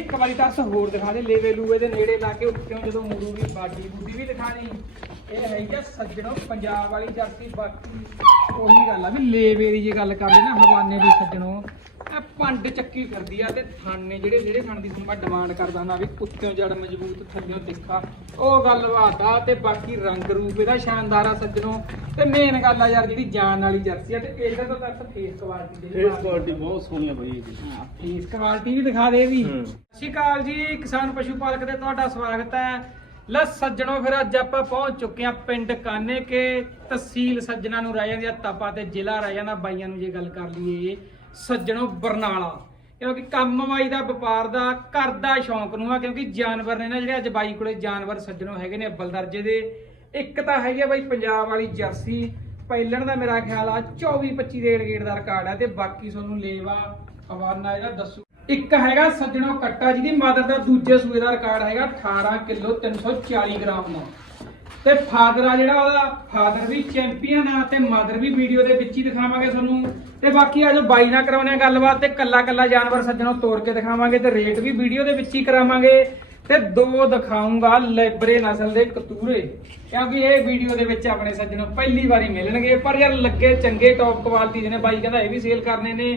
ਇੱਕ ਵਾਰੀ ਤਾਂ ਹੋਰ ਦਿਖਾ ਦੇ, ਲੇਵੇ ਲੂਵੇ ਦੇ ਨੇੜੇ ਲਾ ਕੇ ਉੱਤੋਂ ਜਦੋਂ ਮੂਰੂਗੀ ਬਾਡੀ ਬੂਡੀ ਵੀ ਦਿਖਾ ਦੀ ਇਹ ਹੈਗੀ ਆ ਸੱਜਣੋ ਪੰਜਾਬ ਵਾਲੀ ਜਰਸੀ, ਬਾਕੀ ਉਹੀ ਗੱਲ ਆ ਵੀ ਲੇਵੇ ਦੀ ਜੇ ਗੱਲ ਕਰਦੇ ਨਾ, ਹਵਾਨੇ ਦੀ ਸੱਜਣੋ। ਪੰਡ ਚੱਕੀ ਕਰਦੀ ਆ ਤੇ ਥਾਨੇ ਜਿਹੜੇ ਜਿਹੜੇ ਥਾਣ ਦੀ ਤੁਹਾਨੂੰ ਮੈਂ ਡਿਮਾਂਡ ਕਰਦਾ ਨਾ ਵੀ ਉੱਤੋਂ ਜੜ ਮਜ਼ਬੂਤ ਥੱਲਿਓਂ ਤਿੱਖਾ ਉਹ ਗੱਲ ਬਾਤ ਆ ਤੇ ਬਾਕੀ ਰੰਗ ਰੂਪ ਇਹਦਾ ਸ਼ਾਨਦਾਰ ਆ ਸੱਜਣੋ। ਤੇ ਮੇਨ ਗੱਲ ਆ ਯਾਰ ਜਿਹੜੀ ਜਾਨ ਵਾਲੀ ਜਰਸੀ ਆ ਤੇ ਇਹਦਾ ਤਾਂ ਤੱਕ ਫੇਸ ਕੁਆਲਿਟੀ ਜਿਹੜੀ ਫੇਸ ਕੁਆਲਿਟੀ ਬਹੁਤ ਸੋਹਣੀ ਹੈ ਬਾਈ ਇਹਦੀ। ਹਾਂ ਫੇਸ ਕੁਆਲਿਟੀ ਵੀ ਦਿਖਾ ਦੇ ਵੀ। ਸਤਿ ਸ਼੍ਰੀ ਅਕਾਲ ਜੀ ਕਿਸਾਨ ਪਸ਼ੂ ਪਾਲਕ ਦੇ ਤੁਹਾਡਾ ਸਵਾਗਤ ਹੈ। ਲੈ ਸੱਜਣੋ ਫਿਰ ਅੱਜ ਆਪਾਂ ਪਹੁੰਚ ਚੁੱਕੇ ਹਾਂ ਪਿੰਡ ਕਾਨੇ ਕੇ ਤਹਿਸੀਲ ਸੱਜਣਾ ਨੂੰ ਰਹਿ ਜਾਂਦੀ ਆ ਤਪਾ ਤੇ ਜ਼ਿਲ੍ਹਾ ਰਹਿ ਜਾਂਦਾ ਬਾਈਆਂ ਨੂੰ ਜੇ ਗੱਲ ਕਰ ਲਈਏ ਸੱਜਣੋ ਬਰਨਾਲਾ। ਕਿਉਂਕਿ ਕੰਮ ਵਾਈ ਦਾ, ਵਪਾਰ ਦਾ, ਘਰ ਦਾ ਸ਼ੌਂਕ ਨੂੰ ਆ, ਕਿਉਂਕਿ ਜਾਨਵਰ ਨੇ ਨਾ ਜਿਹੜੇ ਅੱਜ ਬਾਈ ਕੋਲੇ ਜਾਨਵਰ ਸੱਜਣੋ ਹੈਗੇ ਨੇ ਅੱਬਲ ਦਰਜੇ ਦੇ, ਇੱਕ ਤਾਂ ਹੈਗੀ ਆ ਬਾਈ ਪੰਜਾਬ ਵਾਲੀ ਜਰਸੀ, ਪਹਿਲਣ ਦਾ ਮੇਰਾ ਖਿਆਲ ਆ 24 25 ਰੇਡ ਗੇਟ ਦਾ ਰਿਕਾਰਡ ਆ ਤੇ ਬਾਕੀ ਤੁਹਾਨੂੰ ਲੇਵਾ ਹਵਾਨਾ ਜਿਹੜਾ ਦੱਸੂ। ਇੱਕ ਹੈਗਾ ਸੱਜਣੋ ਕੱਟਾ ਜਿਹਦੀ ਮਦਰ ਦਾ ਦੂਜੇ ਸੂਏ ਦਾ ਰਿਕਾਰਡ ਹੈਗਾ 18 ਕਿਲੋ 340 ਗ੍ਰਾਮ ਦਾ। ਤੇ ਫਾਦਰ ਆ ਜਿਹੜਾ ਉਹਦਾ, ਫਾਦਰ ਵੀ ਚੈਂਪੀਅਨ ਆ ਤੇ ਮਦਰ ਵੀ ਵੀਡੀਓ ਦੇ ਵਿੱਚ ਹੀ ਦਿਖਾਵਾਂਗੇ ਤੁਹਾਨੂੰ। ਤੇ ਬਾਕੀ ਆ ਬਾਈ ਨਾਲ ਕਰਾਉਣੇ ਆ ਗੱਲਬਾਤ ਤੇ ਕੱਲਾ ਕੱਲਾ ਜਾਨਵਰ ਸੱਜਣੋ ਤੋੜ ਕੇ ਦਿਖਾਵਾਂਗੇ ਤੇ ਰੇਟ ਵੀ ਵੀਡੀਓ ਦੇ ਵਿੱਚ ਹੀ ਕਰਾਵਾਂਗੇ। ਤੇ ਦੋ ਦਿਖਾਉਂਗਾ ਲੈਬਰੇ ਨਸਲ ਦੇ ਕਤੂਰੇ, ਕਿਉਂਕਿ ਇਹ ਵੀਡੀਓ ਦੇ ਵਿੱਚ ਆਪਣੇ ਸੱਜਣੋ ਪਹਿਲੀ ਵਾਰੀ ਮਿਲਣਗੇ। ਪਰ ਯਾਰ ਲੱਗੇ ਚੰਗੇ ਟੌਪ ਕੁਆਲਿਟੀ ਦੇ ਨੇ। ਬਾਈ ਕਹਿੰਦਾ ਇਹ ਵੀ ਸੇਲ ਕਰਨੇ ਨੇ।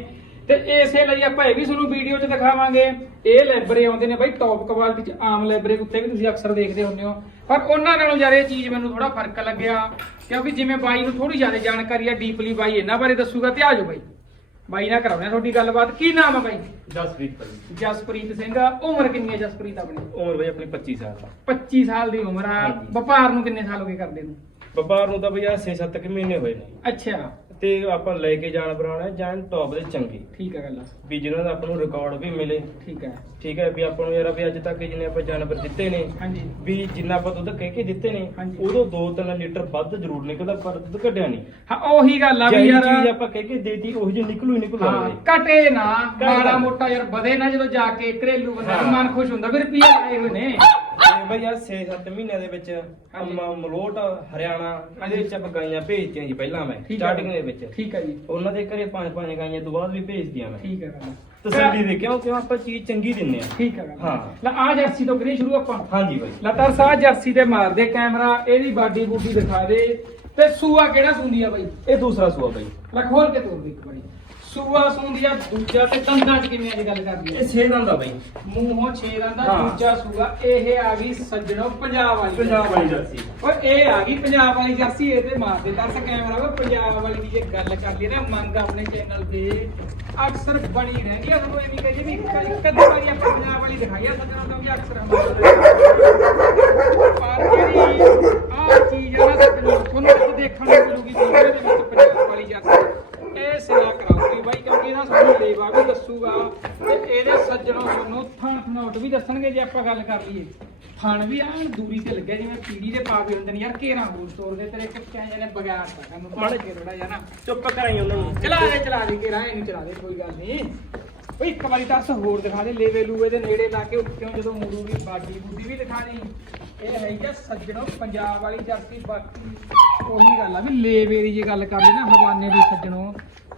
ਤੇ ਇਸੇ ਲਈ ਆਪਾਂ ਇਹ ਵੀ ਤੁਹਾਨੂੰ ਵੀਡੀਓ 'ਚ ਦਿਖਾਵਾਂਗੇ। ਇਹ ਲੈਬਰੇ ਆਉਂਦੇ ਨੇ ਬਾਈ ਟੌਪ ਕੁਆਲਿਟੀ 'ਚ ਆਮ ਲੈਬਰੇ ਉੱਤੇ ਵੀ ਤੁਸੀਂ ਅਕਸਰ ਦੇਖਦੇ ਹੁੰਦੇ ਹੋ। ਪਰ ਉਹਨਾਂ ਨਾਲੋਂ ਯਾਰ ਇਹ ਚੀਜ਼ ਮੈਨੂੰ ਥੋੜਾ ਫ਼ਰਕ ਲੱਗਿਆ ਕਿਉਂਕਿ ਜਿਵੇਂ ਬਾਈ ਨੂੰ ਥੋੜੀ ਜ਼ਿਆਦਾ ਜਾਣਕਾਰੀ ਆ ਡੀਪਲੀ ਬਾਈ ਇਹਨਾਂ ਬਾਰੇ ਦੱਸੂਗਾ ਤੇ ਆ ਜਾਓ ਬਾਈ। ਬਾਈ ਨਾਲ ਕਰਾਉਣਾ ਤੁਹਾਡੀ ਗੱਲਬਾਤ। ਕੀ ਨਾਮ ਆ ਬਾਈ? ਜਸਪ੍ਰੀਤ ਭਾਈ। ਜਸਪ੍ਰੀਤ ਸਿੰਘ ਉਮਰ ਕਿੰਨੀ ਹੈ ਜਸਪ੍ਰੀਤ ਆਪਣੀ? ਉਮਰ ਬਾਈ ਆਪਣੀ 25 ਸਾਲ ਦਾ 25 ਸਾਲ ਦੀ ਉਮਰ ਆ। ਹਾਂਜੀ। ਵਪਾਰ ਨੂੰ ਕਿੰਨੇ ਸਾਲ ਹੋ ਗਏ ਕਰਦੇ ਨੂੰ? ਵਪਾਰ ਨੂੰ ਤਾਂ ਬਈ ਆ 6-7 ਕਿ ਮਹੀਨੇ ਹੋਏ ਨੇ। ਅੱਛਾ। ਤੇ ਆਪਾਂ ਲੈ ਕੇ ਜਾਣ ਬਣਾਉਣਾ ਜਾਨ ਟੌਪ ਦੇ ਚੰਗੇ। ਠੀਕ ਹੈ ਗੱਲ ਵੀ ਜਿਨ੍ਹਾਂ ਦਾ ਆਪਾਂ ਨੂੰ ਰਿਕਾਰਡ ਵੀ ਮਿਲੇ। ਠੀਕ ਹੈ। ਠੀਕ ਹੈ ਵੀ ਆਪਾਂ ਨੂੰ ਯਾਰ ਵੀ ਅੱਜ ਤੱਕ ਜਿੰਨੇ ਆਪਾਂ ਜਾਨਵਰ ਦਿੱਤੇ ਨੇ ਹਾਂਜੀ। ਵੀ ਜਿੰਨਾ ਆਪਾਂ ਦੁੱਧ ਕਹਿ ਕੇ ਦਿੱਤੇ ਨੇ ਹਾਂਜੀ। ਉਦੋਂ 2-3 ਲੀਟਰ ਵੱਧ ਜ਼ਰੂਰ ਨਿਕਲਦਾ ਪਰ ਦੁੱਧ ਘਟਿਆ ਨਹੀਂ। ਹਾਂ ਉਹੀ ਗੱਲ ਆ ਵੀ ਜਿਹੜੀ ਯਾਰ ਚੀਜ਼ ਆਪਾਂ ਕਹਿ ਕੇ ਦੇਤੀ ਉਹ ਜਿਹੀ ਨਿਕਲੂ ਹੀ ਨਿਕਲੂ ਹਾਂ ਘਟੇ ਨਾ ਘਟੇ। ਮਾੜਾ। ਮੋਟਾ ਯਾਰ ਵਧੇ ਨਾ ਜਦੋਂ ਜਾ ਕੇ ਘਰੇਲੂ ਬੰਦਾ ਹਾਂ। ਮਨ ਖੁਸ਼ ਹੁੰਦਾ ਵੀ ਰੁਪਈਆ ਆਏ ਹੋਏ ਨੇ। ਬਈ ਯਾਰ 6-7 ਮਹੀਨਿਆਂ ਦੇ ਵਿੱਚ ਅੰਮਾ ਮਲੋਟ ਹਰਿਆਣਾ ਇਹਦੇ ਵਿੱਚ ਆਪਾਂ ਗਾਈਆਂ ਭੇਜਤੀਆਂ ਜੀ ਪਹਿਲਾਂ ਮੈਂ ਠੀਕ ਸਟਾਰਟਿੰਗ ਦੇ ਵਿੱਚ। ਠੀਕ ਹੈ ਜੀ। ਉਹਨਾਂ ਦੇ ਘਰੇ ਪੰਜ ਪੰਜ ਗਾਈਆਂ ਤੋਂ ਬਾਅਦ ਵੀ ਭੇਜਦੀਆਂ ਮੈਂ। ਠੀਕ ਹੈ ਗੱਲ ਤਸੱਲੀ ਦੇ ਕਿਉਂ? ਕਿਉਂ ਆਪਾਂ ਚੀਜ਼ ਚੰਗੀ ਦਿੰਨੇ ਆ। ਠੀਕ ਹੈ ਗੱਲ ਹਾਂ। ਲੈ ਆ ਜਰਸੀ ਤੋਂ ਕਰੀਏ ਸ਼ੁਰੂ ਆਪਾਂ। ਹਾਂਜੀ ਬਾਈ। ਲਤਰ ਸਾਹ ਜਰਸੀ ਤੇ ਮਾਰ ਦੇ ਕੈਮਰਾ ਇਹਦੀ ਬਾਡੀ ਬੂਡੀ ਦਿਖਾ ਦੇ। ਤੇ ਸੂਆ ਕਿਹੜਾ ਸੁੰਦੀ ਆ ਬਾਈ? ਇਹ ਦੂਸਰਾ ਸੂਆ ਬਾਈ। ਲੈ ਖੋਲ ਕੇ ਤੋੜ ਦੇ ਇੱਕ ਵਾਰੀ। ਸੂਆ ਸੁੰਦੀ ਆ ਦੂਜਾ ਤੇ ਦੰਦਾਂ ਚ ਕਿਵੇਂ ਦੀ ਗੱਲ ਕਰਦੀ ਇਹ ਹੈ ਛੇ ਦੰਦ ਆ ਬਾਈ। ਮੂੰਹੋਂ ਛੇਰਾਂ ਦਾ ਹਾਂ। ਦੂਜਾ ਸੂਆ ਇਹ ਆ ਗਈ ਸੱਜਣੋ ਪੰਜਾਬ ਵਾਲੀ ਪੰਜਾਬ ਵਾਲੀ ਜਰਸੀ। ਓਏ ਇਹ ਆ ਗਈ ਪੰਜਾਬ ਵਾਲੀ ਜਰਸੀ ਇਹ ਤੇ ਮਾਰ ਦੇ ਦੱਸ ਕੈਮਰਾ ਵਾ ਪੰਜਾਬ ਵਾਲੀ ਦੀ ਜੇ ਗੱਲ ਕਰਦੀ ਨਾ ਮੰਗ ਆਪਣੇ ਚੈਨਲ ਤੇ। ਅਕਸਰ ਬਣੀ ਰਹਿੰਦੀ ਆ ਤੁਹਾਨੂੰ ਇਹ ਵੀ ਕਹੇ ਵੀ ਇੱਕ ਕਦੇ ਵਾਰੀ ਆਪਾਂ ਪੰਜਾਬ ਵਾਲੀ ਦਿਖਾਈ ਆ ਸੱਜਣਾ ਤੋਂ ਵੀ ਅਕਸਰ ਹਮਾਰੇ ਪਰ ਜਿਹੜੀ ਆ ਚੀਜ਼ ਆ ਨਾ ਸੱਜਣੋ ਤੁਹਾਨੂੰ ਅੱਜ ਦੇਖਣ ਨੂੰ ਮਿਲੂਗੀ ਵੀਡੀਓ ਦੇ ਵਿੱਚ ਪੰਜਾਬ ਵਾਲੀ ਜਰਸੀ। ਇਹ ਕਰਾਉਗੀ ਬਾਈ ਸਾਨੂੰ ਲੇਵਾ ਵੀ ਦੱਸੂਗਾ ਤੇ ਇਹਦੇ ਸੱਜਣੋ ਤੁਹਾਨੂੰ ਥਣ ਥਣੋਟ ਵੀ ਦੱਸਣਗੇ ਜੇ ਆਪਾਂ ਗੱਲ ਕਰ ਲਈਏ। ਥਣ ਵੀ ਆਣ ਦੂਰੀ ਤੇ ਲੱਗਿਆ ਜਿਵੇਂ ਪੀੜੀ ਦੇ ਪਾਵੇ ਹੁੰਦੇ ਨੇ ਯਾਰ, ਘੇਰਾ ਹੋਰ ਤੋੜ ਦੇ ਤੇਰੇ ਕੁੱਤਿਆਂ ਜਿਹਨੇ ਬਗਾੜ ਤਾ। ਕੰਮ ਪੜ ਕੇ ਥੋੜਾ ਜਿਹਾ ਨਾ ਚੁੱਪ ਕਰਾਈ ਉਹਨਾਂ ਨੂੰ। ਚਲਾ ਦੇ ਚਲਾ ਦੇ ਘੇਰਾ ਇਹਨੂੰ ਚਲਾ ਦੇ, ਕੋਈ ਗੱਲ ਨਹੀਂ। ਓਏ ਇੱਕ ਵਾਰੀ ਤਾਂ ਹੋਰ ਦਿਖਾ ਦੇ, ਲੇਵੇ ਲੂਵੇ ਦੇ ਨੇੜੇ ਲਾ ਕੇ ਉੱਤੋਂ ਜਦੋਂ ਮੂਰੂਗੀ ਬਾਡੀ ਬੂਡੀ ਵੀ ਦਿਖਾ ਦੀ ਇਹ ਹੈਗੀ ਆ ਸੱਜਣੋ ਪੰਜਾਬ ਵਾਲੀ ਜਰਸੀ, ਬਾਕੀ ਉਹੀ ਗੱਲ ਆ ਵੀ ਲੇਵੇ ਦੀ ਜੇ ਗੱਲ ਕਰ ਕਰਦੇ ਨਾ ਹਵਾਨੇ ਦੀ ਸੱਜਣੋ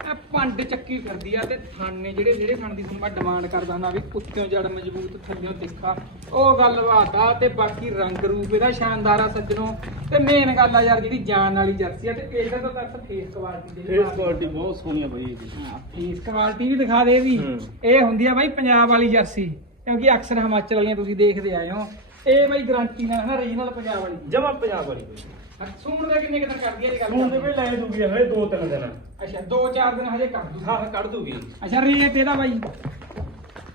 ਇਹ ਪੰਡ ਚੱਕੀ ਕਰਦੀ ਆ ਤੇ ਥਾਨੇ ਜਿਹੜੇ ਜਿਹੜੇ ਥਣ ਦੀ ਤੁਹਾਨੂੰ ਮੈਂ ਡਿਮਾਂਡ ਕਰਦਾ ਨਾ ਵੀ ਉੱਤੋਂ ਜੜ ਮਜ਼ਬੂਤ ਥੱਲਿਓਂ ਤਿੱਖਾ। ਉਹ ਗੱਲ ਬਾਤ ਆ ਤੇ ਬਾਕੀ ਰੰਗ ਰੂਪ ਇਹਦਾ ਸ਼ਾਨਦਾਰ ਆ ਸੱਜਣੋ। ਤੇ ਮੇਨ ਗੱਲ ਆ ਯਾਰ ਜਿਹੜੀ ਜਾਨ ਵਾਲੀ ਜਰਸੀ ਆ ਤੇ ਇਹਦਾ ਤਾਂ ਤੱਕ ਫੇਸ ਕੁਆਲਿਟੀ ਦੇ ਫੇਸ ਕੁਆਲਿਟੀ ਬਹੁਤ ਸੋਹਣੀ ਆ ਬਾਈ ਇਹਦੀ ਹਾਂ ਫੇਸ ਕੁਆਲਿਟੀ ਵੀ ਦਿਖਾ ਦੇ ਵੀ। ਇਹ ਹੁੰਦੀ ਆ ਬਾਈ ਪੰਜਾਬ ਵਾਲੀ ਜਰਸੀ ਕਿਉਂਕਿ ਅਕਸਰ ਹਿਮਾਚਲ ਵਾਲੀਆਂ ਤੁਸੀਂ ਦੇਖਦੇ ਆਏ ਹੋ। ਇਹ ਬਾਈ ਗਾਰੰਟੀ ਨਾਲ ਹੈ ਨਾ ਰੀਜਨਲ ਪੰਜਾਬ ਵਾਲੀ। ਜਮਾ ਪੰਜਾਬ ਵਾਲੀ ਬਾਈ। ਸੂਣ ਦਾ ਕਿੰਨੇ ਕਿਦਾਂ ਕਰਦੀ ਹੈ ਇਹ ਗੱਲ ਹੁਣ ਦੇ ਵੀ ਲੈ ਦੂਗੀ ਹਲੇ 2-3 ਦਿਨ। ਅੱਛਾ 2-4 ਦਿਨ ਹਜੇ ਕਰ ਦੂ ਹਾਂ ਕੱਢ ਦੂਗੀ। ਅੱਛਾ ਰੇਟ ਇਹਦਾ ਬਾਈ?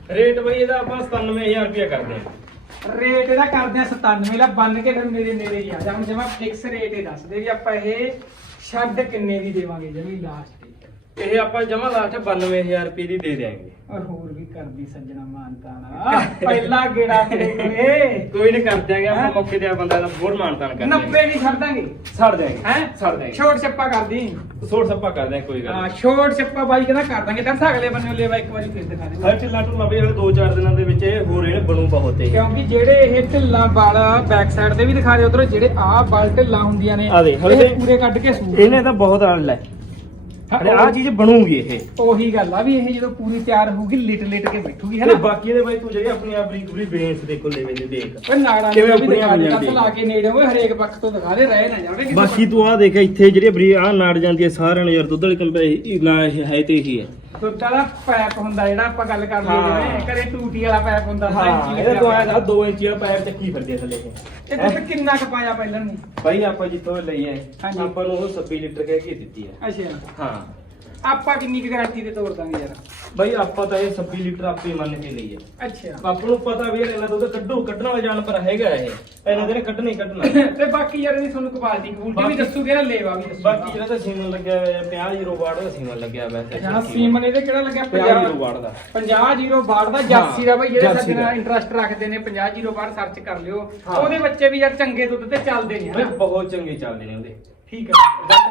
ਰੇਟ ਬਾਈ ਇਹਦਾ ਆਪਾਂ 97000 ਰੁਪਇਆ ਕਰਦੇ ਆ ਰੇਟ ਇਹਦਾ ਕਰਦੇ ਆ 97 ਲਾ ਬੰਨ ਕੇ ਫਿਰ ਮੇਰੇ ਨੇੜੇ ਹੀ ਆ ਜਾ। ਹੁਣ ਜਮਾ ਫਿਕਸ ਰੇਟ ਹੀ ਦੱਸ ਦੇ ਵੀ ਆਪਾਂ ਇਹ ਛੱਡ ਕਿੰਨੇ ਦੀ ਦੇਵਾਂਗੇ ਜਮੀ ਲਾਸਟ ਇਹ ਆਪਾਂ ਜਮਾ ਲਾਸਟ 92000 ਰੁਪਏ ਦੀ ਦੇ ਦੇਾਂਗੇ ਔਰ ਹੋਰ ਵੀ ਕਰਦੀ ਸੱਜਣਾ ਮਾਨਤਾ ਨਾ ਪਹਿਲਾ ਗੇੜਾ ਤੇਰੇ ਕੋਲੇ ਕੋਈ ਨਹੀਂ ਕਰ ਦਿਆਂਗੇ ਹੈਂ? ਆਪਾਂ ਮੌਕੇ ਤੇ ਆ ਬੰਦਾ ਦਾ ਬਹੁਤ ਮਾਨਤਾਨ ਕਰ 90 ਨਹੀਂ ਛੱਡ ਦਾਂਗੇ। ਛੱਡ ਦਿਆਂਗੇ ਹੈ? ਛੱਡ ਦਿਆਂਗੇ। ਛੋਟ ਛੱਪਾ ਕਰਦੀ ਸੋੜ ਸੱਪਾ ਕਰ ਦਿਆਂਗੇ ਕੋਈ ਗੱਲ ਹਾਂ ਛੋਟ ਛੱਪਾ ਬਾਈ ਕਹਿੰਦਾ ਕਰ ਦਾਂਗੇ। ਤਾਂ ਅਗਲੇ ਬੰਨੇ ਲੈਵਾ ਇੱਕ ਵਾਰੀ ਫਿਰ ਦਿਖਾ ਦੇ। ਹਰ ਢਿੱਲਾ ਢੁੱਲਾ ਵੀ ਹਲੇ 2-4 ਦਿਨਾਂ ਦੇ ਵਿੱਚ ਇਹ ਹੋ ਰਹੇ ਨੇ ਬਣੂ ਬਹੁਤ ਇਹ ਕਿਉਂਕਿ ਜਿਹੜੇ ਇਹ ਢਿੱਲਾਂ ਵਾਲ ਬੈਕ ਸਾਈਡ ਤੇ ਵੀ ਦਿਖਾ ਦੇ ਉਧਰੋਂ ਜਿਹੜੇ ਆਹ ਵਾਲ ਢਿੱਲਾਂ ਹੁੰਦੀਆਂ ਨੇ ਇਹ ਪੂਰੇ ਕੱਢ ਕੇ ਸੂਟ ਇਹਨੇ ਤਾਂ ਬਹੁਤ ਰਲ ਲੈ। ਹਲੇ ਆ ਚੀਜ਼ ਬਣੂਗੀ ਇਹ। ਉਹੀ ਗੱਲ ਆ ਵੀ ਇਹ ਜਦੋਂ ਪੂਰੀ ਤਿਆਰ ਹੋਊਗੀ ਲਿਟ ਲਿਟ ਕੇ ਬੈਠੂਗੀ ਹੈ ਤੇ ਨਾ ਬਾਕੀ ਦੇ ਬਾਈ ਤੂੰ ਜਿਹੜੀ ਆਪਣੀ ਆ ਬਰੀਕ ਬਰੀਕ ਬੇਸ ਦੇਖੋ ਲੈਵੇ ਦੇ ਦੇਖ। ਓਏ ਨਾੜਾਂ ਕਿਵੇਂ ਕਿਵੇਂ ਆਪਣੀਆਂ ਬਣੀਆਂ ਲਾ ਕੇ ਨੇੜੇ ਓਏ ਹਰੇਕ ਪੱਖ ਤੋਂ ਦਿਖਾ ਦੇ ਰਹਿ ਨਾ ਜਾਵੇ ਕਿਸੇ ਬਾਕੀ ਤੂੰ ਆ ਦੇਖ ਇੱਥੇ ਜਿਹੜੀ ਬਰੀ ਆ ਨਾੜ ਜਾਂਦੀ ਹੈ ਸਾਰਿਆਂ ਨੂੰ ਯਾਰ ਦੁੱਧ ਵਾਲੀ ਕੰਪੇ ਨਾ ਇਹ ਹੈ ਤੇ ਇਹੀ ਹੈ। ਦੁੱਧ ਵਾਲਾ ਪੈਪ ਹੁੰਦਾ ਜਿਹੜਾ ਆਪਾਂ ਗੱਲ ਕਰ ਲਈ ਹਾਂ। ਜਿਵੇਂ ਘਰੇ ਟੂਟੀ ਵਾਲਾ ਪੈਪ ਹੁੰਦਾ ਹਾਂ ਇਹਦਾ ਤੂੰ ਆਇਆ 2 ਇੰਚੀ ਦਾ ਪੈਰ ਚੱਕੀ ਫਿਰਦੇ ਥੱਲੇ ਇਹ? ਇਹ ਦੁੱਧ ਕਿੰਨਾ ਕੁ ਪਾਇਆ ਪਹਿਲਾਂ ਨੂੰ? ਬਾਈ ਆਪਾਂ ਜਿੱਥੋਂ ਲਈ ਹੈ ਹਾਂਜੀ। ਆਪਾਂ ਨੂੰ ਉਹ 26 ਲੀਟਰ ਕਹਿ ਕੇ ਦਿੱਤੀ ਹੈ ਅੱਛਾ। ਹਾਂ। ਆਪਾਂ ਕਿੰਨੀ ਕੁ ਗਾਰੰਟੀ ਤੇ ਤੋੜ ਦਾਂਗੇ ਯਾਰ? ਬਾਈ ਆਪਾਂ ਤਾਂ ਇਹ 26 ਲੀਟਰ ਆਪੇ ਮੰਨ ਕੇ ਲਈ ਹੈ ਅੱਛਾ। ਆਪਾਂ ਨੂੰ ਪਤਾ ਵੀ ਇਹਨਾਂ ਦੁੱਧ ਕੱਢੂ ਕੱਢਣ ਵਾਲਾ ਜਾਨਵਰ ਹੈਗਾ ਇਹ। ਇਹਨਾਂ ਦੇ ਕੱਢਣਾ ਹੀ ਕੱਢਣਾ। ਤੇ ਬਾਕੀ ਯਾਰ ਇਹਦੀ ਤੁਹਾਨੂੰ ਕੁਆਲਿਟੀ ਕਬੂਲਟੀ ਵੀ ਬਾਕੀ- ਦੱਸੂਗੇ ਨਾ ਲੇਵਾ ਵੀ ਦੱਸੂਗਾ। ਬਾਕੀ ਜਿਹੜਾ ਤਾਂ ਸੀਮਨ ਲੱਗਿਆ ਹੋਇਆ 50 ਜ਼ੀਰੋ ਵਾਟ ਦਾ ਸੀਮਨ ਲੱਗਿਆ ਹੋਇਆ ਵੈਸੇ ਅੱਛਾ ਸੀਮਨ ਇਹਦੇ ਕਿਹੜਾ ਲੱਗਿਆ? 50 ਜ਼ੀਰੋ ਵਾਟ ਦਾ। 50 ਜ਼ੀਰੋ ਬਾੜ ਦਾ ਜਾਸੀ ਦਾ ਬਈ ਜਿਹੜੇ ਸੱਜਣਾ ਦਾ। ਇੰਟਰਸਟ ਰੱਖਦੇ ਨੇ 50 ਜ਼ੀਰੋ ਬਾੜ ਸਰਚ ਕਰ ਲਿਓ। ਹਾਂ। ਉਹਦੇ ਬੱਚੇ ਵੀ ਯਾਰ ਚੰਗੇ ਦੁੱਧ ਤੇ ਚੱਲਦੇ ਨੇ ਬਈ ਹਨਾ? ਬਹੁਤ ਚੰਗੇ ਚੱਲਦੇ ਨੇ ਉਹਦੇ। ਠੀਕ ਹੈ।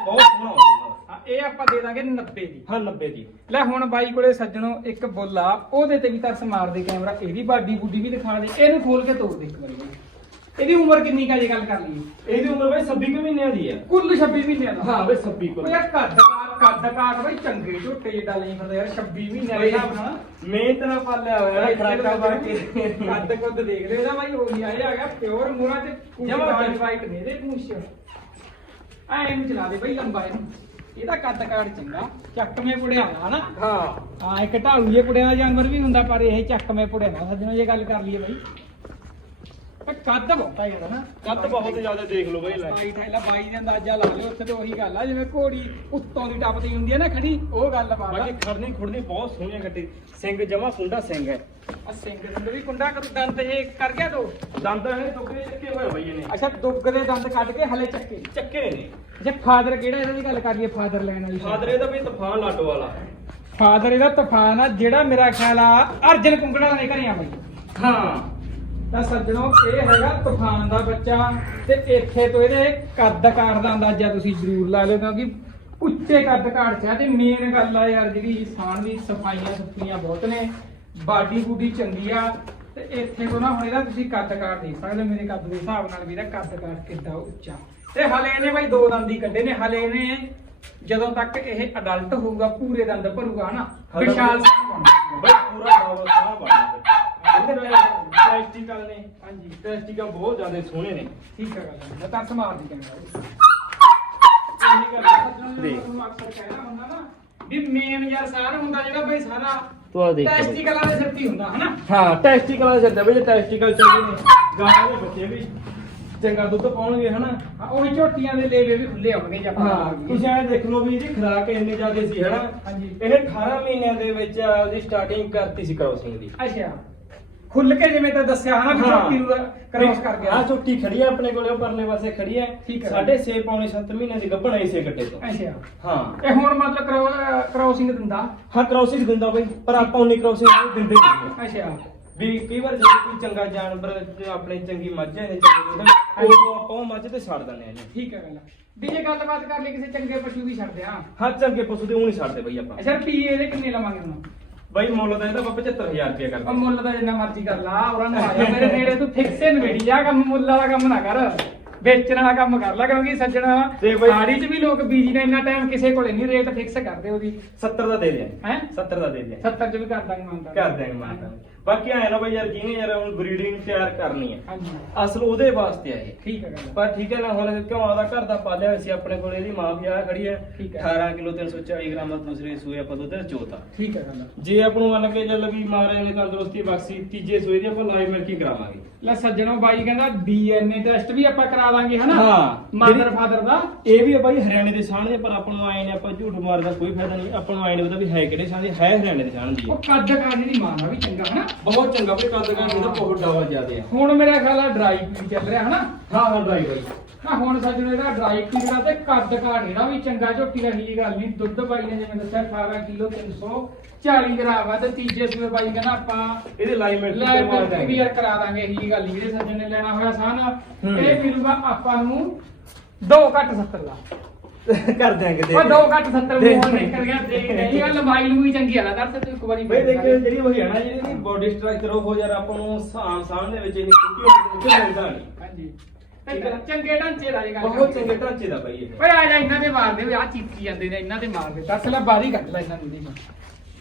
ਬਹੁਤ ਸੋਹਣਾ। ਹਾਂ, ਇਹ ਆਪਾਂ ਦੇ ਦਾਂਗੇ 90 ਦੀ। ਹਾਂ 90 ਦੀ। ਲੈ ਹੁਣ ਬਾਈ ਕੋਲੇ ਸੱਜਣੋ ਇੱਕ ਬੁੱਲ ਆ ਉਹਦੇ ਤੇ ਵੀ ਤਰਸ ਮਾਰਦੇ ਕੈਮਰਾ ਇਹਦੀ ਬਾਡੀ ਬੁੱਡੀ ਵੀ ਦਿਖਾ ਦੇ ਇਹਨੂੰ ਖੋਲ ਕੇ ਤੋੜ ਦੇ ਇੱਕ ਵਾਰੀ। ਬਾਈ। ਇਹਦੀ ਉਮਰ ਕਿੰਨੀ ਕਾ ਜੇ ਗੱਲ ਕਰ ਲਈਏ? ਇਹਦੀ ਉਮਰ ਬਈ 26 ਕੁ ਮਹੀਨਿਆਂ ਦੀ ਹੈ ਕੁੱਲ 26 ਮਹੀਨਿਆਂ ਦਾ। ਹਾਂ ਬਈ 26 ਕੋਲ। ਉਹ ਯਾਰ ਕੱਦ ਕੱਦ ਕਾਟ ਬਈ ਚੰਗੇ ਝੋਟੇ ਜਿੱਡਾ ਲਈ ਫਿਰਦਾ ਯਾਰ 26 ਮਹੀਨਿਆਂ ਦੇ ਹਿਸਾਬ ਨਾਲ। ਮਿਹਨਤ ਨਾਲ ਪਾਲਿਆ ਹੋਇਆ ਹੈ ਖਰਾਕਾ ਬਣ ਕੇ ਕੱਦ ਕੁੱਦ ਦੇਖ ਲਿਓ ਇਹਦਾ ਬਾਈ ਉਹੀ ਆਏ ਆ ਗਿਆ ਪਿਓਰ ਮੂਰਾ ਤੇ ਜਮਾਂ ਜਮਾ ਵਾਈਟ ਨੇ ਦੇ ਪੂਛ ਐ ਇਹਨੂੰ ਚਲਾ ਦੇ ਬਈ ਲੰਬਾ ਇਹਨੂੰ। ਇਹਦਾ ਕੱਦ ਕਾਟ ਚੰਗਾ ਚੱਕਵੇਂ ਪੁੜਿਆ ਨਾ ਹਨਾ? ਹਾਂ। ਹਾਂ ਇੱਕ ਢਾਲੂ ਜੇ ਪੁੜਿਆ ਦਾ ਜਾਨਵਰ ਵੀ ਹੁੰਦਾ ਪਰ ਇਹ ਚੱਕਵੇਂ ਪੁੜਿਆ ਨਾ ਸੱਜਣੋ ਜੇ ਗੱਲ ਕਰ ਲਈਏ ਬਾਈ। ਕੱਦ ਬਹੁਤਾ ਯਾਰ ਹਨਾ ਕੱਦ ਬਹੁਤ ਜ਼ਿਆਦਾ ਦੇਖ ਲਓ ਬਈ ਲੈ। ਬਾਈ ਠਾਇਲਾ ਬਾਈ ਦਾ ਅੰਦਾਜ਼ਾ ਲਾ ਲਿਓ ਉੱਥੇ ਤੇ ਉਹੀ ਗੱਲ ਆ। ਜਿਵੇਂ ਘੋੜੀ ਉੱਤੋਂ ਦੀ ਟੱਪਦੀ ਹੁੰਦੀ ਹੈ ਨਾ ਖੜੀ ਉਹ ਗੱਲ ਬਾਤ ਬਾਕੀ ਖੜਨੀ ਖੁੜਨੀ ਬਹੁਤ ਸੋਹਣੀਆਂ ਕੱਟੀ ਸਿੰਘ ਜਮਾ ਕੁੰਡਾ ਸਿੰਘ ਹੈ। ਸਿੰਘ ਦੰਦ ਵੀ ਕੁੰਡਾ ਕਰ ਦੰਦ ਇਹ ਕਰ ਗਿਆ ਦੋ? ਦੰਦ ਇਹਨੇ ਟੁਕੜੇ ਚੱਕੇ ਹੋਏ ਬਈ ਇਹਨੇ। ਅੱਛਾ ਦੁੱਗ ਦੇ ਦੰਦ ਕੱਢ ਕੇ ਹਲੇ ਚੱਕੇ? ਚੱਕੇ ਨੇ। ਜੇ ਫਾਦਰ ਕਿਹੜਾ ਇਹਦਾ ਵੀ ਗੱਲ ਕਰੀਏ ਫਾਦਰ ਲੈਣ ਵਾਲੀ ਫਾਦਰ ਇਹਦਾ ਵੀ ਤੂਫਾਨ ਲਾਟੋ ਵਾਲਾ। ਫਾਦਰ ਇਹਦਾ ਤੂਫਾਨ ਆ ਜਿਹੜਾ ਮੇਰਾ ਖਿਆਲ ਆ ਅਰਜਨ ਕੁੰਗੜਾ ਦੇ ਘਰੇ ਆ ਬਾਈ। ਹਾਂ। ਤਾਂ ਸੱਜਣੋ ਇਹ ਹੈਗਾ ਤੂਫਾਨ ਦਾ ਬੱਚਾ ਤੇ ਇੱਥੇ ਤੋਂ ਇਹਦੇ ਕੱਦ ਕਾਰ ਦਾ ਅੰਦਾਜ਼ਾ ਤੁਸੀਂ ਜ਼ਰੂਰ ਲਾ ਲਿਓ ਕਿਉਂਕਿ ਉੱਚੇ ਕੱਦ ਕਾਰ ਚ ਆ ਤੇ ਮੇਨ ਗੱਲ ਆ ਯਾਰ ਜਿਹੜੀ ਸਾਨ ਦੀ ਸਫਾਈਆਂ ਸੁਫੀਆਂ ਬਹੁਤ ਨੇ। ਬਾਡੀ ਬੂਡੀ ਚੰਗੀ ਆ ਤੇ ਇੱਥੇ ਤੋਂ ਨਾ ਹੁਣ ਇਹਦਾ ਤੁਸੀਂ ਕੱਦ ਕਾਰ ਦੇਖ ਸਕਦੇ ਹੋ ਮੇਰੇ ਕੱਦ ਦੇ ਹਿਸਾਬ ਨਾਲ ਵੀ ਇਹਦਾ ਕੱਦ ਕਾਰ ਕਿੱਦਾਂ ਉੱਚਾ। ਤੇ ਹਲੇ ਇਹਨੇ ਬਾਈ ਦੋ ਦੰਦ ਹੀ ਕੱਢੇ ਨੇ ਹਲੇ ਇਹਨੇ ਜਦੋਂ ਤੱਕ ਇਹ ਅਡਲਟ ਹੋਊਗਾ ਪੂਰੇ ਦੰਦ ਭਰੂਗਾ ਨਾ ਹਲੇ ਵਿਸ਼ਾਲ ਸਿੰਘ ਬਣੂਗਾ ਬਈ ਪੂਰਾ ਡਬਲ ਸਾਹ ਬਣਿਆ ਟੈਸਟੀਕਲ ਨੇ ਹਾਂਜੀ। ਟੈਸਟੀਕਲ ਬਹੁਤ ਜ਼ਿਆਦਾ ਸੋਹਣੇ ਨੇ। ਠੀਕ ਹੈ ਗੱਲ ਮੈਂ ਤਾਂ ਸਮਾਰ ਦੀ ਕਹਿੰਦਾ ਆ, ਦੇਖ। ਅਕਸਰ ਕਹਿਣਾ ਹੁੰਦਾ ਨਾ ਵੀ ਮੇਨ ਯਾਰ ਸਾਰਾ ਹੁੰਦਾ ਜਿਹੜਾ ਬਈ ਸਾਰਾ ਤੂੰ ਆ ਦੇਖ ਟੈਸਟੀਕਲਾਂ ਦੇ ਸਿਰ ਤੇ ਹੀ ਹੁੰਦਾ ਹਨਾ? ਹਾਂ ਟੈਸਟੀਕਲ ਚੱਲਦਾ ਬਈ ਟੈਸਟੀਕਲ ਚੰਗੇ ਨੇ ਗਾਂ ਦੇ ਬੱਚੇ ਵੀ ਚੰਗਾ ਦੁੱਧ ਪਾਉਣਗੇ ਹਨਾ? ਹਾਂ, ਉਹ ਵੀ ਝੋਟੀਆਂ ਦੇ ਲੇਵੇ ਵੀ ਖੁੱਲੇ ਹੋਣਗੇ ਜੇ ਆਪਾਂ ਹਾਂ ਤੁਸੀਂ ਐਂ ਦੇਖ ਲਓ ਵੀ ਇਹਦੀ ਖੁਰਾਕ ਇੰਨੀ ਜ਼ਿਆਦਾ ਸੀ ਹਨਾ? ਹਾਂਜੀ। ਇਹਨੇ 18 ਮਹੀਨਿਆਂ ਦੇ ਵਿੱਚ ਉਹਦੀ ਸਟਾਰਟਿੰਗ ਕਰਤੀ ਸੀ ਕ੍ਰੋਸਿੰਗ ਦੀ। ਅੱਛਾ। ਖੁੱਲ ਕੇ ਜਿਵੇਂ ਤਾਂ ਦੱਸਿਆ ਹਨਾ ਵੀ ਝੋਟੀ ਨੂੰ ਕ੍ਰੋਸ ਕਰ ਆ ਗਿਆ ਝੋਟੀ ਖੜੀ ਹੈ ਆਪਣੇ ਕੋਲੇ ਉਹ ਪਰਲੇ ਪਾਸੇ ਖੜੀ ਹੈ ਠੀਕ ਹੈ। ਸਾਢੇ 6 ਪੌਣੇ 7 ਮਹੀਨਿਆਂ ਦੀ ਗੱਭਣ ਇਸੇ ਗੱਡੇ ਤੋਂ। ਅੱਛਾ। ਹਾਂ। ਇਹ ਹੁਣ ਮਤਲਬ ਕ੍ਰੋਸਿੰਗ ਦਿੰਦਾ? ਹਾਂ ਕ੍ਰੋਸਿੰਗ ਦਿੰਦਾ ਬਈ ਪਰ ਆਪਾਂ ਉਨੀ ਕ੍ਰੋਸਿੰਗ ਦਿੰਦੇ ਨਹੀਂ ਅੱਛਾ। ਵੀ ਕਈ ਵਾਰ ਜੇ ਕੋਈ ਚੰਗਾ ਜਾਨਵਰ ਜੇ ਆਪਣੇ ਚੰਗੀ ਮੱਝ ਹੈ ਨੇ ਚੰਗੇ ਦੁੱਧ ਉਦੋਂ ਆਪਾਂ ਉਹ ਮੱਝ ਤੇ ਛੱਡ ਦਿੰਦੇ ਆ ਇਹਨੂੰ ਠੀਕ ਹੈ ਗੱਲ। ਵੀ ਜੇ ਗੱਲਬਾਤ ਕਰ ਲਈ ਕਿਸੇ ਚੰਗੇ ਪਸ਼ੂ ਦੀ ਛੱਡਦੇ ਆ। ਹਾਂ ਚੰਗੇ ਪਸ਼ੂ ਦੇ ਉਹ ਨਹੀਂ ਛੱਡਦੇ ਬਈ ਆਪਾਂ। ਅੱਛਾ ਰੁਪਈਏ ਇਹਦੇ ਕਿੰਨੇ ਲਵਾਂਗੇ ਹੁਣ? ਬਈ ਮੁੱਲ ਦਾ ਇਹਦਾ ਆਪਾਂ 75000 ਰੁਪਏ ਉਹ ਕਰਦੇ। ਮੁੱਲ ਦਾ ਜਿੰਨਾ ਮਰਜ਼ੀ ਕਰ ਲਾ ਉਹਨਾਂ ਨੂੰ ਆ ਜਾ ਮੇਰੇ ਨੇੜੇ ਤੂੰ ਫਿਕਸੇ ਨਵੇੜੀ ਜਾ ਕੰਮ ਮੁੱਲ ਵਾਲਾ ਕੰਮ ਨਾ ਕਰ। ਵੇਚਣ ਵਾਲਾ ਕੰਮ ਕਰ ਲੈ ਕਿਉਂਕਿ ਸੱਜਣਾ ਤੇ ਬਈ- ਸਾੜੀ 'ਚ ਵੀ ਲੋਕ ਬੀਜੀ ਨੇ ਇੰਨਾ ਟਾਈਮ ਕਿਸੇ ਕੋਲੇ ਨਹੀਂ ਰੇਟ ਫਿਕਸ ਕਰਦੇ ਉਹਦੀ। 70 ਦਾ ਦੇ ਦਿਆਂ ਹੈ? 70 ਦਾ ਦੇ ਦਿਆਂ 70 'ਚ ਵੀ ਕਰ ਦਾਂਗੇ ਮੰਨਦਾ। ਕਰ ਦਿਆਂਗੇ ਮਾਤਾ ਬਾਕੀ ਆਇਆ ਨਾ ਬਈ ਯਾਰ ਜਿਹਨੇ ਯਾਰ ਹੁਣ ਬਰੀਡਿੰਗ ਤਿਆਰ ਕਰਨੀ ਹੈ ਹਾਂਜੀ। ਅਸਲ ਉਹਦੇ ਵਾਸਤੇ ਆ ਇਹ। ਠੀਕ ਹੈ ਗੱਲ। ਪਰ ਠੀਕ ਹੈ ਨਾ ਹੁਣ ਕਿਉਂ ਆਦਾ ਘਰ ਦਾ ਪਾਲਿਆ ਹੋਇਆ ਸੀ ਆਪਣੇ ਕੋਲ ਇਹਦੀ ਮਾਂ ਵੀ ਆ ਖੜੀ ਹੈ। ਠੀਕ ਹੈ। 18 ਕਿਲੋ 340 ਗ੍ਰਾਮ ਦਾ ਦੂਸਰੇ ਸੂਏ ਆਪਾਂ ਦੁੱਧ ਚੋਤਾ ਠੀਕ ਹੈ ਗੱਲ। ਜੇ ਆਪਾਂ ਨੂੰ ਮੰਨ ਕੇ ਚੱਲ ਵੀ ਮਾਰੇ ਨੇ ਤੰਦਰੁਸਤੀ ਬਖਸ਼ੀ ਤੀਜੇ ਸੂਏ ਦੀ ਆਪਾਂ ਲਾਈਵ ਮਿਲਕੀ ਕਰਾਵਾਂਗੇ। ਲੈ ਸੱਜਣੋ ਬਾਈ ਕਹਿੰਦਾ ਡੀਐਨਏ ਟੈਸਟ ਵੀ ਆਪਾਂ ਕਰਾ ਦਾਂਗੇ ਹਨਾ? ਹਾਂ। ਮਦਰ ਜਿਹੜੀ- ਫਾਦਰ ਦਾ। ਇਹ ਵੀ ਆ ਬਾਈ ਹਰਿਆਣੇ ਦੇ ਸਾਹਣੇ ਪਰ ਆਪਾਂ ਨੂੰ ਆਏ ਨੇ ਆਪਾਂ ਝੂਠ ਮਾਰਦਾ ਕੋਈ ਫਾਇਦਾ ਨਹੀਂ। ਆਪਾਂ ਨੂੰ ਆਏ ਨੇ ਪਤਾ ਵੀ ਹੈ ਕਿਹੜੇ ਸਾਹਣੇ ਹੈ ਹਰਿਆਣੇ ਦੇ ਸਾਹਣੇ ਦੀ ਉਹ। ਕੱਦ ਕਾਠ ਦੀ ਮਾਂ ਦਾ ਵੀ ਚੰਗਾ ਹਨਾ? ਬਹੁਤ ਚੰਗਾ ਬਈ ਕੱਦ ਕਾਠ ਇਹਦਾ ਬਹੁਤ ਡਾਵਾ ਜ਼ਿਆਦੇ ਆ। ਹੁਣ ਮੇਰਾ ਖਿਆਲ ਆ ਡਰਾਈ ਪੀਣ ਚੱਲ ਰਿਹਾ ਹਨਾ? ਹਾਂ ਹਾਂ ਬਾਈ ਬਾਈ। ਨਾ ਹੁਣ ਸੱਜਣੋ ਇਹਦਾ ਡਰਾਈ ਪੀਣ ਦਾ ਤੇ ਕੱਦ ਕਾਠ ਇਹਦਾ ਵੀ ਚੰਗਾ ਝੋਟੀ ਦਾ ਹੀ ਗੱਲ ਨਹੀਂ ਦੁੱਧ ਬਾਈ ਨੇ ਜਿਵੇਂ ਦੱਸਿਆ 18 ਕਿਲੋ 340 ਗ੍ਰਾਮ ਆ ਤੇ ਤੀਜੇ ਸੂਏ ਬਾਈ ਕਹਿੰਦਾ ਆਪਾਂ ਇਹਦੇ ਲਾਈਵ ਮਿਲਕੀ ਲੈ ਕਰਵਾ ਬਿਲਕੁਲ ਵੀ ਯਾਰ ਕਰਾ ਦਾਂਗੇ ਇਹੀ ਗੱਲ ਜਿਹੜੇ ਸੱਜਣ ਨੇ ਲੈਣਾ ਹੋਇਆ ਸਾਨ। ਹੂੰ। ਇਹ ਮਿਲੂਗਾ ਆਪਾਂ ਨੂੰ 2 ਘੱਟ 70 ਦਾ। ਕਰ ਦਿਆਂਗੇ ਉਹ 2 ਘੱਟ 70 ਦੇਖ ਮੋਹਨ ਨਿਕਲ ਗਿਆ ਦੇਖ ਨਹੀਂ ਇਹ ਲੰਬਾਈ ਨੂੰ ਵੀ ਚੰਗੀ ਆ ਲੱਗਦਾ ਤੇ ਤੂੰ ਇੱਕ ਵਾਰੀ ਬਈ ਦੇਖਿਓ ਜਿਹੜੀ ਉਹ ਹਰਿਆਣਾ ਜਿਹੜੀ ਦੀ ਬੋਡੀ ਸਟਰਕਚਰ ਉਹ ਯਾਰ ਆਪਾਂ ਨੂੰ ਸਾਨ ਦੇ ਵਿੱਚ ਇੰਨੀ ਕੁੱਟੀ ਹੋ ਕੇ ਮਿਲਦਾ ਨਹੀਂ ਹਾਂਜੀ। ਹੈ ਚੰਗੇ ਢਾਂਚੇ ਦਾ ਇਹ ਗੱਲ ਬਹੁਤ ਚੰਗੇ ਢਾਂਚੇ ਦਾ ਬਾਈ ਇਹ। ਓਏ ਆ ਜਾ ਇਹਨਾਂ ਦੇ ਮਾਰਦੇ ਓਏ ਆ ਚੀਕੀ ਜਾਂਦੇ ਨੇ ਇਹਨਾਂ ਦੇ ਮਾਰਦੇ ਦੱਸ ਲੈ ਬਾਰੀ ਕੱਢ ਲੈ ਇਹਨਾਂ ਨੂੰ ਦੀ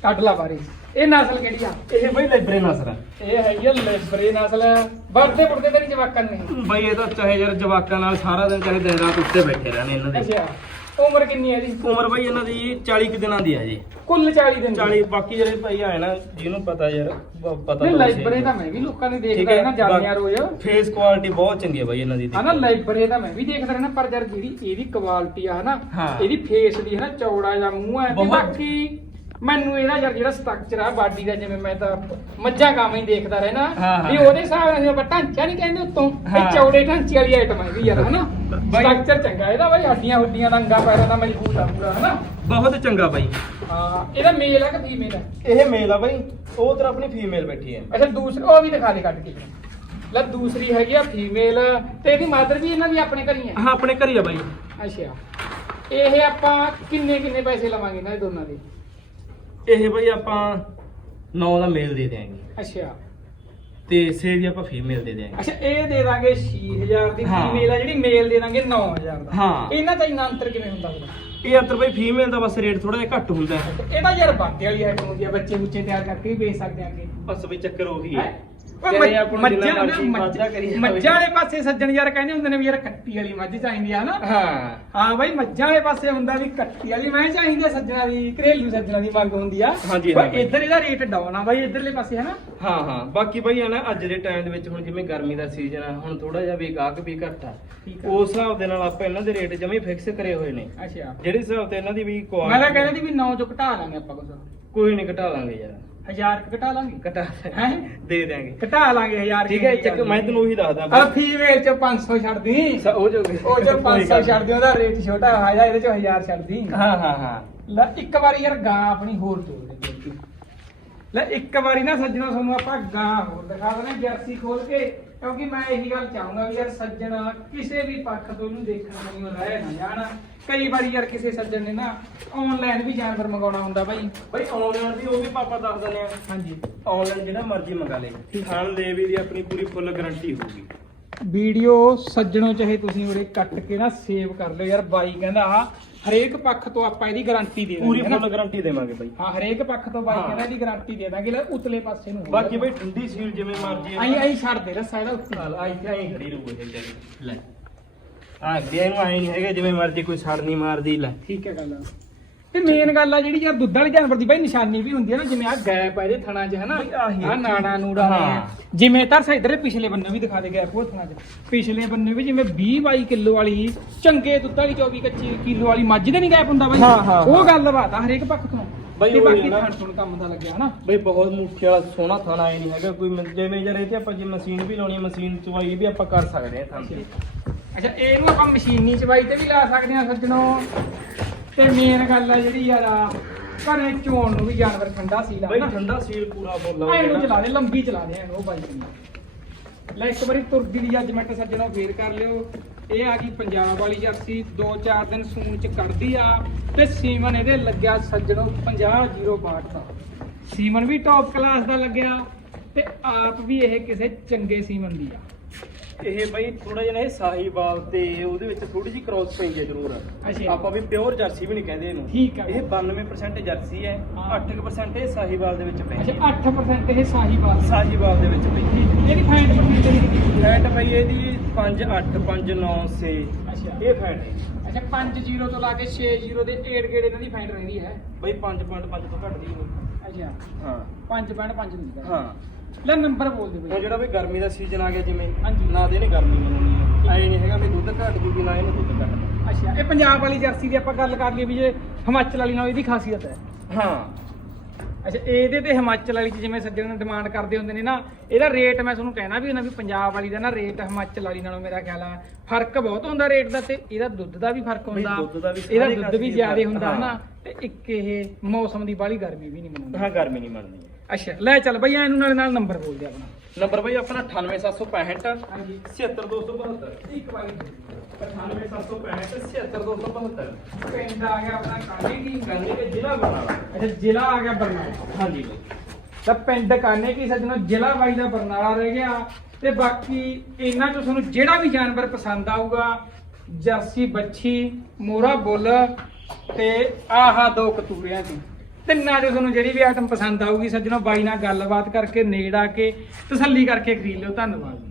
ਕੱਢ ਲਾ ਬਾਰੀ। ਇਹ ਨਸਲ ਕਿਹੜੀ ਆ? ਇਹ ਬਾਈ ਲਾਇਬ੍ਰੇਰੀ ਨਸਲ ਆ। ਇਹ ਹੈਗੀ ਆ ਲੈਬਰੇ ਨਸਲ। ਵਰਦੇ ਪੁਰਦੇ ਤੇ ਨਹੀਂ ਜਵਾਕਾਂ ਨਹੀਂ? ਬਾਈ ਇਹ ਤਾਂ ਚਾਹੇ ਯਾਰ ਜਵਾਕਾਂ ਨਾਲ ਸਾਰਾ ਦਿਨ ਚਾਹੇ ਦਿਨ ਰਾਤ ਉੱਤੇ ਬੈਠੇ ਰਹਿਣੇ ਇਹਨਾਂ ਦੇ। ਅੱਛਾ ਉਮਰ ਕਿੰਨੀ ਹੈ ਇਹਦੀ? ਉਮਰ ਬਾਈ ਇਹਨਾਂ ਦੀ 40 ਕੁ ਦਿਨਾਂ ਦੀ ਆ ਜੀ। ਕੁੱਲ 40 ਦਿਨ ਦੀ। 40 ਬਾਕੀ ਜਿਹੜੇ ਭਾਈ ਆਏ ਨਾ ਜਿਹਨੂੰ ਪਤਾ ਯਾਰ ਬ- ਪਤਾ ਨਹੀਂ ਲਾਇਬ੍ਰੇਰੀ ਤਾਂ ਮੈਂ ਵੀ ਲੋਕਾਂ ਨੇ ਦੇਖਦਾ ਹੈ ਨਾ ਜਾਂਦੇ ਆ ਰੋਜ਼। ਫੇਸ ਕੁਆਲਿਟੀ ਬਹੁਤ ਚੰਗੀ ਹੈ ਬਾਈ ਇਹਨਾਂ ਦੀ ਹਾਂ ਨਾ ਲਾਇਬ੍ਰੇਰੀ ਤਾਂ ਮੈਂ ਵੀ ਦੇਖਦਾ ਰਹਿਣਾ ਪਰ ਯਾਰ ਜਿਹੜੀ ਇਹਦੀ ਕੁਆਲਿਟੀ ਆ ਨਾ ਹਾਂ। ਇਹਦੀ ਫੇਸ ਦੀ ਹੈ ਨਾ ਚੌੜਾ ਜਿਹਾ ਮੂੰਹ ਹੈ ਤੇ ਬਹੁਤ- ਬਾਕੀ ਮੈਨੂੰ ਇਹਦਾ ਯਾਰ ਜਿਹੜਾ ਸਟਰਕਚਰ ਆ ਬਾਡੀ ਦਾ ਜਿਵੇਂ ਮੈਂ ਤਾਂ ਮੱਝਾਂ ਗਾਵਾਂ ਹੀ ਦੇਖਦਾ ਰਹਿਣਾ ਹਾਂ। ਵੀ ਉਹਦੇ ਹਿਸਾਬ ਨਾਲ ਆਪਾਂ ਢਾਂਚਾ ਨਹੀਂ ਕਹਿੰਦੇ ਉੱਤੋਂ ਹਾਂ। ਇਹ ਚੌੜੇ ਢਾਂਚੇ ਵਾਲੀ ਆਈਟਮ ਹੈ ਵੀ ਯਾਰ ਹਨਾ? ਬਾਈ- ਸਟਰਕਚਰ ਚੰਗਾ ਇਹਦਾ ਬਾਈ ਹੱਡੀਆਂ ਹੁੱਡੀਆਂ ਦਾ ਅੰਗਾ ਪੈਰਾਂ ਦਾ ਮਜ਼ਬੂਤ ਆ ਪੂਰਾ ਹਨਾ? ਬਹੁਤ ਚੰਗਾ ਬਾਈ। ਹਾਂ ਇਹਦਾ ਮੇਲ ਆ ਕਿ ਫੀਮੇਲ ਆ? ਇਹ ਮੇਲ ਆ ਬਾਈ ਉਹ ਤਰ੍ਹਾਂ ਆਪਣੀ ਫੀਮੇਲ ਬੈਠੀ ਹੈ। ਅੱਛਾ ਦੂਸਰੀ ਉਹ ਵੀ ਦਿਖਾ ਦੇ ਕੱਢ ਕੇ। ਲੈ ਦੂਸਰੀ ਹੈਗੀ ਆ ਫੀਮੇਲ ਤੇ ਇਹਦੀ ਮਦਰ ਵੀ ਇਹਨਾਂ ਦੀ ਆਪਣੇ ਘਰ ਹੀ ਹੈ? ਹਾਂ ਆਪਣੇ ਘਰ ਹੀ ਆ ਬਾਈ। ਅੱਛਾ। ਇਹ ਆਪਾਂ ਕਿੰਨੇ ਕਿੰਨੇ ਪੈਸੇ ਲਵਾਂਗੇ ਇਹਨਾਂ ਦੇ ਦੋਨਾਂ ਦੇ? ਇਹ ਬਾਈ ਆਪਾਂ 9 ਦਾ ਮੇਲ ਦੇ ਦਿਆਂਗੇ। ਅੱਛਾ। ਤੇ ਸੇ ਦੀ ਆਪਾਂ ਫੀਮੇਲ ਦੇ ਦਿਆਂਗੇ। ਅੱਛਾ ਇਹ ਦੇ ਦਾਂਗੇ 6000 ਦੀ ਹਾਂ। ਫੀਮੇਲ ਆ ਜਿਹੜੀ ਮੇਲ ਦੇ ਦਾਂਗੇ 9000 ਦਾ। ਹਾਂ। ਇਹਨਾਂ ਦਾ ਇੰਨਾ ਅੰਤਰ ਕਿਵੇਂ ਹੁੰਦਾ ਹੁੰਦਾ ਇਹ ਅੰਤਰ ਬਾਈ ਫੀਮੇਲ ਦਾ ਬਸ ਰੇਟ ਥੋੜਾ ਜਿਹਾ ਘੱਟ ਹੁੰਦਾ। ਹੈ ਇਹਦਾ ਯਾਰ ਬਾਤੇ ਵਾਲੀ ਆਈਟਮ ਹੁੰਦੀ ਆ ਬੱਚੇ ਬੁੱਚੇ ਤਿਆਰ ਕਰਕੇ ਵੀ ਵੇਚ ਸਕਦੇ ਆ ਅੱਗੇ ਬਸ ਬਈ ਚੱਕਰ ਉਹੀ ਹੈਂ? ਹੈ। ਓਏ ਚਾਹੇ ਆਪਾਂ ਨੂੰ ਜਿੰਨਾ ਮੱਝਾਂ ਮਰਜ਼ੀ ਵਾਧਾ ਕਰੀ ਜਾਵੇ। ਮੱਝਾਂ ਵਾਲੇ ਪਾਸੇ ਸੱਜਣ ਯਾਰ ਕਹਿੰਦੇ ਹੁੰਦੇ ਨੇ ਵੀ ਯਾਰ ਕੱਟੀ ਵਾਲੀ ਮੱਝ ਚਾਹੀਦੀ ਆ ਨਾ ਹਾਂ। ਹਾਂ ਬਾਈ ਮੱਝਾਂ ਵਾਲੇ ਪਾਸੇ ਹੁੰਦਾ ਵੀ ਕੱਟੀ ਵਾਲੀ ਮੈਂ ਚਾਹੀਦੀ ਆ ਸੱਜਣਾ ਦੀ ਘਰੇਲੂ ਸੱਜਣਾ ਦੀ ਮੰਗ ਹੁੰਦੀ ਆ। ਹਾਂਜੀ, ਪਰ ਹਾਂ ਬਾਈ। ਇੱਧਰ ਇਹਦਾ ਰੇਟ ਡਾਊਨ ਆ ਬਾਈ ਇੱਧਰਲੇ ਪਾਸੇ ਹੈ ਨਾ ਹਾਂ ਹਾਂ। ਬਾਕੀ ਆ ਨਾ ਅੱਜ ਦੇ ਟਾਈਮ ਦੇ ਵਿੱਚ ਹੁਣ ਜਿਵੇਂ ਗਰਮੀ ਦਾ ਸੀਜ਼ਨ ਆ ਹੁਣ ਥੋੜਾ ਜਿਹਾ ਵੀ ਗਾਹਕ ਵੀ ਘੱਟ ਆ। ਠੀਕ ਆ। ਉਸ ਹਿਸਾਬ ਦੇ ਨਾਲ ਆਪਾਂ ਇਹਨਾਂ ਦੇ ਰੇਟ ਜਮੇ ਫਿਕਸ ਕਰੇ ਹੋਏ ਨੇ। ਅੱਛਾ। ਜਿਹੜੇ ਹਿਸਾਬ ਤੇ ਇਹਨਾਂ ਦੀ ਵੀ ਮੈਂ ਤਾਂ ਕੁਆਲਿਟੀ ਕਹਿੰਦਾ ਸੀ ਵੀ 9 ਚੋਂ ਘਟਾ ਲਾਂਗੇ ਆਪਾਂ ਕੁਝ ਕੋਈ ਨਹੀਂ ਘਟਾ ਲਾਂਗੇ ਯਾਰ। ਹਜ਼ਾਰ ਕੁ ਘਟਾ ਲਾਂਗੇ। ਘਟਾ ਹੈਂ? ਦੇ ਦਿਆਂਗੇ। ਘਟਾ ਲਾਂਗੇ ਹਜ਼ਾਰ ਠੀਕ ਹੈ ਚੱਕ ਮੈਂ ਤੈਨੂੰ ਉਹੀ ਦੱਸਦਾ ਆ ਫੀਮੇਲ ਚ 500 ਛੱਡ ਦੀ ਉਹ ਜੋ ਉਹ ਜੋ 500 ਛੱਡ ਦੀ ਉਹਦਾ ਰੇਟ ਛੋਟਾ ਆ ਜਾ ਇਹਦੇ ਚ 1000 ਛੱਡ ਦੀ ਹਾਂ ਹਾਂ ਹਾਂ। ਲੈ ਇੱਕ ਵਾਰੀ ਯਾਰ ਗਾਂ ਆਪਣੀ ਹੋਰ ਤੋੜ ਦੇ ਲੈ ਇੱਕ ਵਾਰੀ ਨਾ ਸੱਜਣਾ ਤੁਹਾਨੂੰ ਆਪਾਂ ਗਾਂ ਹੋਰ ਦਿਖਾ ਦਿੰਦੇ ਜਰਸੀ ਖੋਲ ਕੇ। ਕਿਉਂਕਿ ਮੈਂ ਇਹੀ ਗੱਲ ਚਾਹੂੰਗਾ ਵੀ ਯਾਰ ਸੱਜਣਾ ਕਿਸੇ ਵੀ ਪੱਖ ਤੋਂ ਇਹਨੂੰ ਦੇਖਣ ਨੂੰ ਰਹਿ ਨਾ ਜਾਣ। ਕਈ ਵਾਰੀ ਯਾਰ ਕਿਸੇ ਸੱਜਣ ਨੇ ਨਾ ਆਨਲਾਈਨ ਵੀ ਜਾਨਵਰ ਮੰਗਾਉਣਾ ਹੁੰਦਾ ਬਾਈ। ਬਈ ਆਨਲਾਈਨ ਵੀ ਉਹ ਵੀ ਪਾਪਾ ਦੱਸ ਦਿੰਦੇ ਆ ਹਾਂਜੀ। ਆਨਲਾਈਨ ਜਿਹੜਾ ਮਰਜ਼ੀ ਮੰਗਾ ਲੇ। ਖਾਣ ਦੇ ਵੀ ਦੀ ਆਪਣੀ ਪੂਰੀ ਫੁੱਲ ਗਾਰੰਟੀ ਹੋਊਗੀ। ਵੀਡੀਓ ਸੱਜਣੋ ਚਾਹੇ ਤੁਸੀਂ ਉਰੇ ਕੱਟ ਕੇ ਨਾ ਸੇਵ ਕਰ ਲਿਓ। ਯਾਰ ਬਾਈ ਕਹਿੰਦਾ ਆ ਹਰੇਕ ਪੱਖ ਤੋਂ ਆਪਾਂ ਇਹਦੀ ਗਾਰੰਟੀ ਦੇ ਪੂਰੀ ਦਾਂਗੇ ਫੁੱਲ ਗਾਰੰਟੀ ਦੇਵਾਂਗੇ ਬਾਈ। ਹਾਂ ਹਰੇਕ ਪੱਖ ਤੋਂ ਬਾਈ। ਕਹਿੰਦਾ ਇਹਦੀ ਗਾਰੰਟੀ ਦੇ ਦਾਂਗੇ। ਲੈ ਉਤਲੇ ਪਾਸੇ ਨੂੰ ਬਾਕੀ ਬਈ ਠੰਡੀ ਸੀਲ ਜਿਵੇਂ ਮਰਜ਼ੀ ਆਈ ਆਈ ਛੱਡ ਦੇ ਰੱਸਾ ਇਹਦਾ ਉੱਤੇ। ਹਾਲ ਆਈ ਆਈ ਖੜੀ ਰਹੂ ਇਹ ਜਗ੍ਹਾ ਲੈ। ਆ ਨੂੰ ਆਏ ਨਹੀਂ ਹੈਗੇ ਜਿਵੇਂ ਮਰਜ਼ੀ ਕੋਈ ਸੜ ਨਹੀਂ ਮਾਰਦੀ ਲੈ। ਠੀਕ ਹੈ ਗੱਲ ਤੇ ਮੇਨ ਗੱਲ ਆ ਜਿਹੜੀ ਯਾਰ ਦੁੱਧ ਵਾਲੇ ਜਾਨਵਰ ਦੀ ਬਾਈ ਨਿਸ਼ਾਨੀ ਵੀ ਹੁੰਦੀ ਹੈ ਨਾ ਜਿਵੇਂ ਆ ਗੈਪ ਆ ਇਹਦੇ ਥਣਾ 'ਚ ਹਨਾ? ਆ। ਨਾੜਾ ਨੂੜਾ ਨੇ। ਜਿਵੇਂ ਤਰਸਾ ਇਧਰ ਪਿਛਲੇ ਬੰਨੇ ਵੀ ਦਿਖਾ ਦੇ ਗੈਪ ਉਹ ਥਣਾ 'ਚ। ਪਿਛਲੇ ਬੰਨੇ ਵੀ ਜਿਵੇਂ 20 22 ਕਿਲੋ ਵਾਲੀ ਚੰਗੇ ਦੁੱਧ ਵਾਲੀ 24 25 ਕਿਲੋ ਵਾਲੀ ਮੱਝ ਦੇ ਨਹੀਂ ਗੈਪ ਹੁੰਦਾ ਬਾਈ। ਉਹ। ਗੱਲ ਬਾਤ ਆ ਹਰੇਕ ਪੱਖ ਤੋਂ। ਬਾਈ ਤੇ ਬਾਕੀ ਆ। ਥਣ ਤੁਹਾਨੂੰ ਕੰਮ ਦਾ ਲੱਗਿਆ ਹਨਾ? ਬਈ ਬਹੁਤ ਮੁੱਠੀ ਵਾਲਾ ਸੋਹਣਾ ਥਾਣਾ ਆਏ ਨਹੀਂ ਹੈਗਾ ਕੋਈ ਜਿਵੇਂ ਜਰ ਇਹ ਤੇ ਆਪਾਂ ਜੇ ਮਸ਼ੀਨ ਵੀ ਲਾਉਣੀ ਹੈ ਮਸ਼ੀਨ ਚਵਾਈ ਵੀ ਆਪਾਂ ਕਰ ਸਕਦੇ ਹਾਂ ਥਾਂ ਤੇ। ਅੱਛਾ ਇਹਨੂੰ ਆਪਾਂ ਮਸ਼ੀਨੀ ਚਵਾਈ ਤੇ ਵੀ ਲਾ ਸਕਦੇ ਹਾਂ ਸੱਜਣੋ। ਤੇ ਮੇਨ ਗੱਲ ਆ ਜਿਹੜੀ ਯਾਰ ਆ, ਘਰੇ ਚੋਣ ਨੂੰ ਵੀ ਜਾਨਵਰ ਠੰਡਾ ਸੀ ਬਈ ਲਾ ਠੰਡਾ ਸੀਲ ਪੂਰਾ ਬੋਲਾ ਇਹਨੂੰ ਚਲਾ ਦੇ ਲੰਬੀ ਚਲਾ ਦੇ ਇਹਨੂੰ ਉਹ ਬਾਈ ਨੂੰ ਲੈ ਇੱਕ ਵਾਰੀ ਤੁਰਦੀ ਦੀ ਜੱਜਮੈਂਟ ਸੱਜਣੋ ਫੇਰ ਕਰ ਲਿਓ। ਇਹ ਆ ਗਈ ਪੰਜਾਬ ਵਾਲੀ ਜਰਸੀ 2-4 ਦਿਨ ਸੂਣ ਚ ਕੱਢਦੀ ਆ ਤੇ ਸੀਮਨ ਇਹਦੇ ਲੱਗਿਆ ਸੱਜਣੋ 50-062 ਦਾ। ਸੀਮਨ ਵੀ ਟੌਪ ਕਲਾਸ ਦਾ ਲੱਗਿਆ ਤੇ ਆਪ ਵੀ ਇਹ ਕਿਸੇ ਚੰਗੇ ਸੀਮਨ ਦੀ ਆ। ਇਹ ਬਈ ਥੋੜਾ ਜਿਹਾ ਨਾ ਇਹ ਸਾਹੀਵਾਲ ਤੇ ਉਹਦੇ ਵਿੱਚ ਥੋੜੀ ਜਿਹੀ ਕ੍ਰਾਸ ਪੈਂਦੀ ਹੈ ਜ਼ਰੂਰ। ਅੱਛਾ। ਆਪਾਂ ਵੀ ਪਿਓਰ ਜਰਸੀ ਵੀ ਨਹੀਂ ਕਹਿੰਦੇ ਇਹਨੂੰ। ਠੀਕ ਆ। ਇਹ 92% ਜਰਸੀ ਹੈ ਹਾਂ। 8% ਇਹ ਸਾਹੀਵਾਲ ਦੇ ਵਿੱਚ ਅੱਛਾ ਹੈ। 8% ਇਹ ਸਾਹੀਵਾਲ ਸਾਹੀਵਾਲ ਦੇ ਵਿੱਚ ਪੈਂਦੀ ਹੈ। ਇਹਦੀ ਫੈਂਟ ਪਰਸੈਂਟੇਜ ਫੈਟ ਬਈ ਇਹਦੀ 5 8 5 9 6 ਅੱਛਾ। ਇਹ ਫੈਟ ਹੈ। ਅੱਛਾ 5-0 ਤੋਂ ਲਾ ਕੇ 6-0 ਦੇ 8 ਗੇੜ ਇਹਨਾਂ ਦੀ ਫੈਂਟ ਰਹਿੰਦੀ ਹੈ। ਬਈ 5.5 ਤੋਂ ਘੱਟਦੀ ਨਹੀਂ। ਅੱਛਾ। ਹਾਂ। 5.5 ਦੀ ਹਾਂ। ਲੈ ਨੰਬਰ ਬੋਲ ਦੇ ਹੁਣ ਬਈ ਜਿਹੜਾ ਵੀ ਗਰਮੀ ਦਾ ਸੀਜ਼ਨ ਆ ਗਿਆ ਜਿਵੇਂ ਹਾਂਜੀ। ਨਾ ਦੇ ਨੇ ਗਰਮੀ ਮਨਾਉਣੀ ਐ ਨਹੀਂ ਹੈਗਾ ਵੀ ਦੁੱਧ ਘੱਟ ਜੂਗੀ ਨਾ ਇਹਨੂੰ ਦੁੱਧ ਘੱਟ ਅੱਛਾ ਇਹ ਪੰਜਾਬ ਵਾਲੀ ਜਰਸੀ ਦੀ ਆਪਾਂ ਗੱਲ ਕਰ ਲਈਏ ਵੀ ਜੇ ਹਿਮਾਚਲ ਵਾਲੀ ਨਾਲ ਇਹਦੀ ਖਾਸੀਅਤ ਹੈ। ਹਾਂ। ਅੱਛਾ ਇਹਦੇ ਤੇ ਹਿਮਾਚਲ ਵਾਲੀ ਚ ਜਿਵੇਂ ਸੱਜਣ ਡਿਮਾਂਡ ਕਰਦੇ ਹੁੰਦੇ ਨੇ ਨਾ ਇਹਦਾ ਰੇਟ ਮੈਂ ਤੁਹਾਨੂੰ ਕਹਿਣਾ ਵੀ ਨਾ ਵੀ ਪੰਜਾਬ ਵਾਲੀ ਦਾ ਨਾ ਰੇਟ ਹਿਮਾਚਲ ਵਾਲੀ ਨਾਲੋਂ ਮੇਰਾ ਖਿਆਲ ਆ ਫ਼ਰਕ ਬਹੁਤ ਹੁੰਦਾ ਰੇਟ ਦਾ ਤੇ ਇਹਦਾ ਦੁੱਧ ਦਾ ਵੀ ਫ਼ਰਕ ਹੁੰਦਾ ਦੁੱਧ ਦਾ ਵੀ ਇਹਦਾ ਸਾਰੇ ਦੁੱਧ ਵੀ ਜ਼ਿਆਦਾ। ਹੁੰਦਾ ਹਾਂ। ਹਨਾ ਤੇ ਇੱਕ ਇਹ ਮੌਸਮ ਦੀ ਬਾਹਲੀ ਗਰਮੀ ਵੀ ਨਹੀਂ ਮਨਾਉਂਦਾ। ਹਾਂ ਗਰਮੀ ਨਹੀਂ ਮੰਨਦੀ ਅੱਛਾ ਲੈ ਚੱਲ ਬਈ ਇਹਨੂੰ ਨਾਲ ਨਾਲ ਨੰਬਰ ਬੋਲ ਦੇ ਆਪਣਾ। ਨੰਬਰ ਬਈ ਆਪਣਾ 98765 ਹਾਂਜੀ। 76272 ਇੱਕ ਵਾਰੀ 98765 76272 ਪਿੰਡ ਆ ਗਿਆ ਆਪਣਾ ਕਾਲੀ ਦੀ ਗਾਂਧੀ ਦੇ ਜ਼ਿਲ੍ਹਾ ਬਰਨਾਲਾ। ਅੱਛਾ ਜ਼ਿਲ੍ਹਾ ਆ ਗਿਆ ਬਰਨਾਲਾ। ਹਾਂਜੀ ਬਈ। ਤਾਂ ਪਿੰਡ ਕਾਨੇ ਕੀ ਸੱਜਣੋ ਜ਼ਿਲ੍ਹਾ ਬਾਈ ਦਾ ਬਰਨਾਲਾ ਰਹਿ ਗਿਆ। ਤੇ ਬਾਕੀ ਇਹਨਾਂ ਚੋਂ ਤੁਹਾਨੂੰ ਜਿਹੜਾ ਵੀ ਜਾਨਵਰ ਪਸੰਦ ਆਊਗਾ ਜਰਸੀ ਮੋਰਾ ਬੁੱਲ ਤੇ ਆਹਾ ਦੋ ਕਤੂਰਿਆਂ ਦੀ। ਤਿੰਨਾਂ ਚੋਂ ਤੁਹਾਨੂੰ ਜਿਹੜੀ ਵੀ ਆਈਟਮ ਪਸੰਦ ਆਊਗੀ, ਸੱਜਣੋ, ਬਾਈ ਨਾਲ ਗੱਲਬਾਤ ਕਰਕੇ, ਨੇੜ ਆ ਕੇ, ਤਸੱਲੀ ਕਰਕੇ ਖਰੀਦ ਲਿਓ। ਧੰਨਵਾਦ